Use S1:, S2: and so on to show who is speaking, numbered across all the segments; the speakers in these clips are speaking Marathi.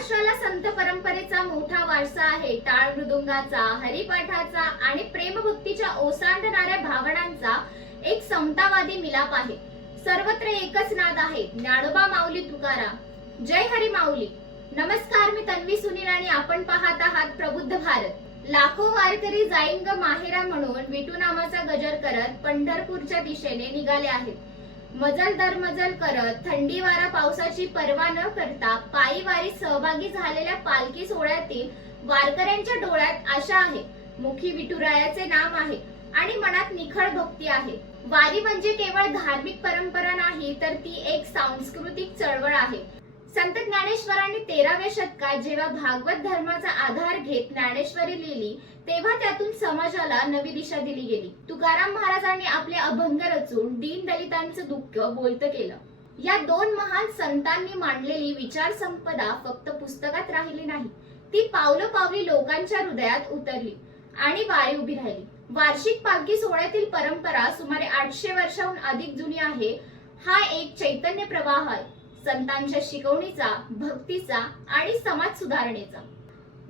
S1: महाराष्ट्राला संत परंपरेचा मोठा वारसा आहे. टाळ मृदुंगाचा हरिपाठाचा आणि प्रेमभक्तीच्या ओसांडणाऱ्या भावनांचा एक समतावादी मिलाप आहे. सर्वत्र एकच नाद आहे ज्ञानोबा माऊली तुकाराम. जय हरी माऊली. नमस्कार मी तन्वी सुनील आणि आपण पाहत आहात प्रबुद्ध भारत. लाखो वारकरी जाईंग माहेरा म्हणून विटू नामाचा गजर करत पंढरपूरच्या दिशेने निघाले आहेत. मजल दर मजल करत थंडी वारा पावसाची पर्वा न करता पायी वारीत सहभागी झालेल्या पालखी सोहळ्यातील वारकऱ्यांच्या डोळ्यात आशा आहे. मुखी विठुरायाचे नाम आहे आणि मनात निखळ भक्ती आहे. वारी म्हणजे केवळ धार्मिक परंपरा नाही तर ती एक सांस्कृतिक चळवळ आहे. संत ज्ञानेश्वरांनी तेराव्या शतकात जेव्हा भागवत धर्माचा आधार घेत ज्ञानेश्वरी लिहिली तेव्हा त्यातून समाजाला नवी दिशा दिली गेली. तुकाराम महाराजांनी आपले अभंग रचून दीन दलितांचं दुःख बोलत केलं. या दोन महान संतांनी मांडलेली विचार संपदा फक्त पुस्तकात राहिली नाही. ती पावलं पावली लोकांच्या हृदयात उतरली आणि वारी उभी राहिली. वार्षिक पालखी सोहळ्यातील परंपरा सुमारे आठशे वर्षाहून अधिक जुनी आहे. हा एक चैतन्य प्रवाह आहे. संतांच्या शिकवणीचा भक्तीचा आणि समाज सुधारणेचा.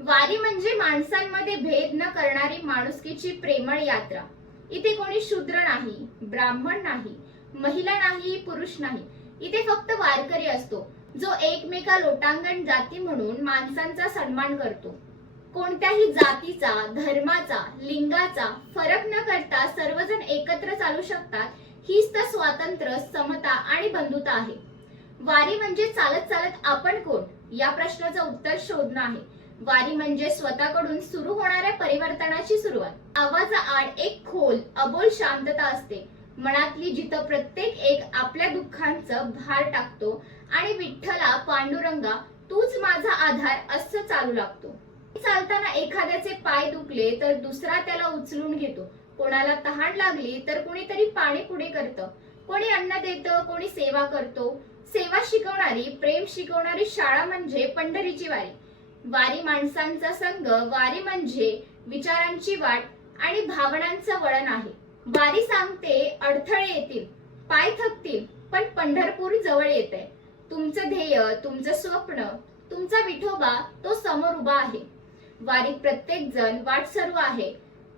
S1: वारी म्हणजे माणसांमध्ये भेद न करणारी माणुसकीची प्रेमळ यात्रा. इथे कोणी शूद्र नाही ब्राह्मण नाही महिला नाही पुरुष नाही. इथे फक्त वारकरी असतो जो एकमेका लोटांगण जाती म्हणून माणसांचा सन्मान करतो. कोणत्याही जातीचा धर्माचा लिंगाचा फरक न करता सर्वजण एकत्र चालू शकतात हीच तर स्वातंत्र्य समता आणि बंधुता आहे. वारी म्हणजे चालत चालत आपण कोण? या प्रश्नाचं उत्तर शोधणं आहे. वारी म्हणजे स्वतःकडून सुरू होणाऱ्या परिवर्तनाची सुरुवात. आवाजा आड एक खोल अबोल शांतता असते. मनातली जिथं प्रत्येक एक आपल्या दुःखांचं भार टाकतो आणि विठ्ठला पांडुरंगा तूच माझा आधार असं चालू लागतो. चालताना एखाद्याचे पाय दुखले तर दुसरा त्याला उचलून घेतो. कोणाला तहान लागली तर कोणीतरी पाणी पुढे करतं. कोणी अन्न देतं कोणी सेवा करतो. सेवा शिकवणारी प्रेम शिकवणारी शाळा म्हणजे पंढरीची वारी. वारी माणसांचा संघ वारी म्हणजे विचारांची वाट आणि भावनांचं वळण आहे. वारी सांगते अडथळे येतील पाय थकतील पण पंढरपूर जवळ येत आहे तुमचं ध्येय तुमचं स्वप्न तुमचा विठोबा तो समोर उभा आहे. वारीत प्रत्येक जण सर्व आहे.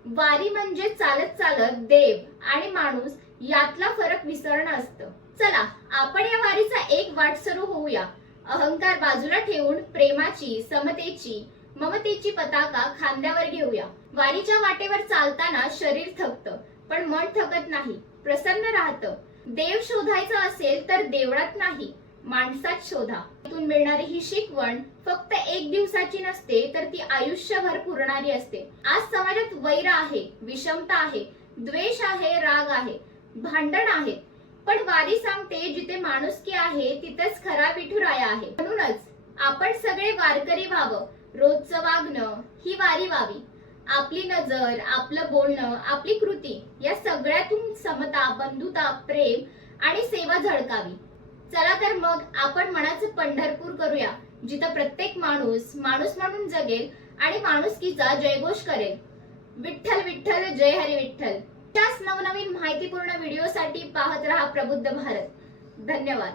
S1: वारी म्हणजे चालत चालत देव आणि माणूस यातला फरक विसरणं असतं. चला आपण या वारीचा एक वाट सुरू होऊया. अहंकार बाजूला ठेवून प्रेमाची समतेची ममतेची पताका खांद्यावर घेऊया. वारीच्या वाटेवर चालताना शरीर थकतं पण मन थकत नाही प्रसन्न राहतं. देव शोधायचा असेल तर देवळात नाही माणसात शोधा. तिथून मिळणारी ही शिकवण फक्त एक दिवसाची नसते तर ती आयुष्यभर पुरणारी असते. आज समाजात वैर आहे विषमता आहे द्वेष आहे राग आहे. भांडण आहे. पण वारी सांगते जिथे माणुसकी आहे तिथेच खरा विठुराया आहे. म्हणूनच आपण सगळे वारकरी व्हावं. रोजचं वागणं ही वारी व्हावी. आपली नजर आपलं बोलणं आपली कृती या सगळ्यातून समता बंधुता प्रेम आणि सेवा झळकावी. चला तर मग आपण मनाचं पंढरपूर करूया जिथं प्रत्येक माणूस माणूस म्हणून जगेल आणि माणुसकीचा जयघोष करेल. विठ्ठल विठ्ठल जय हरी विठ्ठल. त्याच नवनवीन माहितीपूर्ण व्हिडिओसाठी पाहत रहा प्रबुद्ध भारत. धन्यवाद.